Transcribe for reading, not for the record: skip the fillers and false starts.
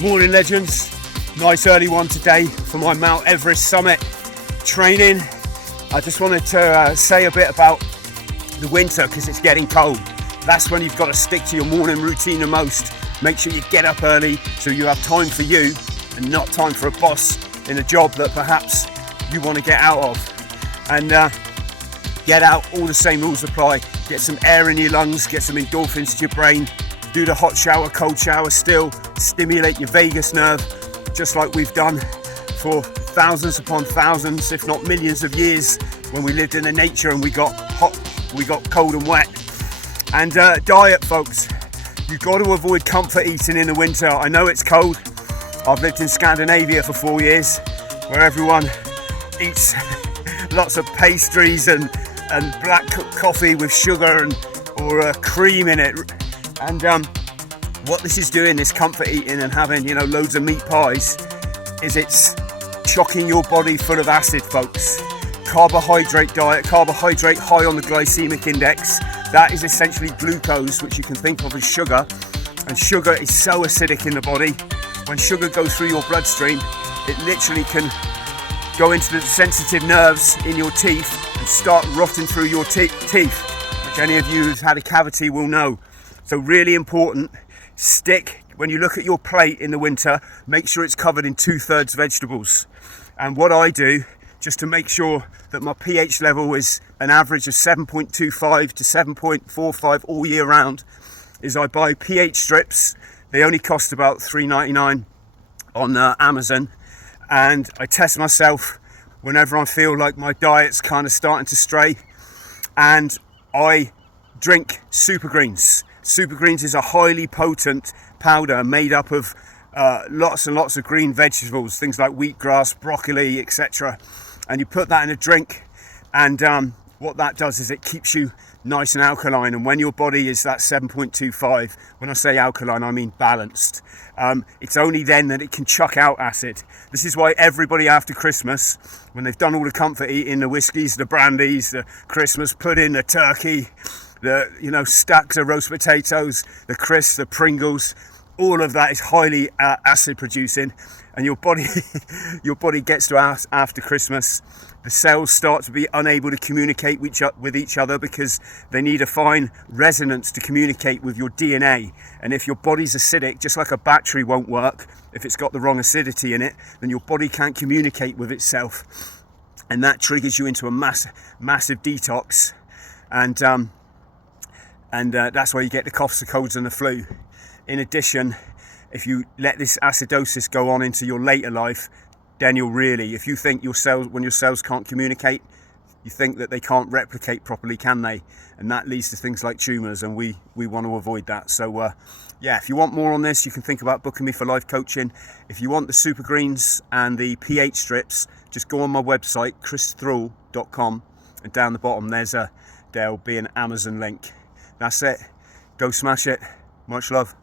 Morning legends, nice early one today for my Mount Everest summit training. I just wanted to say a bit about the winter because it's getting cold. That's when you've got to stick to your morning routine the most. Make sure you get up early so you have time for you and not time for a boss in a job that perhaps you want to get out of. And get out, all the same rules apply. Get some air in your lungs, get some endorphins to your brain. Do the hot shower, cold shower still, stimulate your vagus nerve, just like we've done for thousands upon thousands, if not millions of years when we lived in the nature and we got hot, we got cold and wet. And diet, folks. You've got to avoid comfort eating in the winter. I know it's cold. I've lived in Scandinavia for 4 years, where everyone eats lots of pastries and black coffee with sugar or cream in it. And what this is doing, this comfort eating and having, loads of meat pies, is it's chocking your body full of acid, folks. Carbohydrate diet, carbohydrate high on the glycemic index. That is essentially glucose, which you can think of as sugar. And sugar is so acidic in the body. When sugar goes through your bloodstream, it literally can go into the sensitive nerves in your teeth and start rotting through your teeth, which any of you who's had a cavity will know. So really important, when you look at your plate in the winter, make sure it's covered in 2/3 vegetables. And what I do, just to make sure that my pH level is an average of 7.25 to 7.45 all year round, is I buy pH strips. They only cost about $3.99 on Amazon. And I test myself whenever I feel like my diet's kind of starting to stray. And I drink Super Greens. Super Greens is a highly potent powder made up of lots and lots of green vegetables, things like wheatgrass, broccoli, etc. And you put that in a drink, and what that does is it keeps you nice and alkaline. And when your body is that 7.25, when I say alkaline, I mean balanced. It's only then that it can chuck out acid. This is why everybody after Christmas, when they've done all the comfort eating, the whiskies, the brandies, the Christmas pudding, the turkey, the stacks of roast potatoes, the crisps, the Pringles, all of that is highly acid producing, and your body gets to after Christmas. The cells start to be unable to communicate with each other because they need a fine resonance to communicate with your DNA. And if your body's acidic, just like a battery won't work, if it's got the wrong acidity in it, then your body can't communicate with itself. And that triggers you into a massive detox. And that's why you get the coughs, the colds and the flu. In addition, if you let this acidosis go on into your later life, then if you think when your cells can't communicate, you think that they can't replicate properly, can they? And that leads to things like tumours, and we want to avoid that. So if you want more on this, you can think about booking me for life coaching. If you want the Super Greens and the pH strips, just go on my website, THRALL.com, and down the bottom there'll be an Amazon link. That's it. Go smash it. Much love.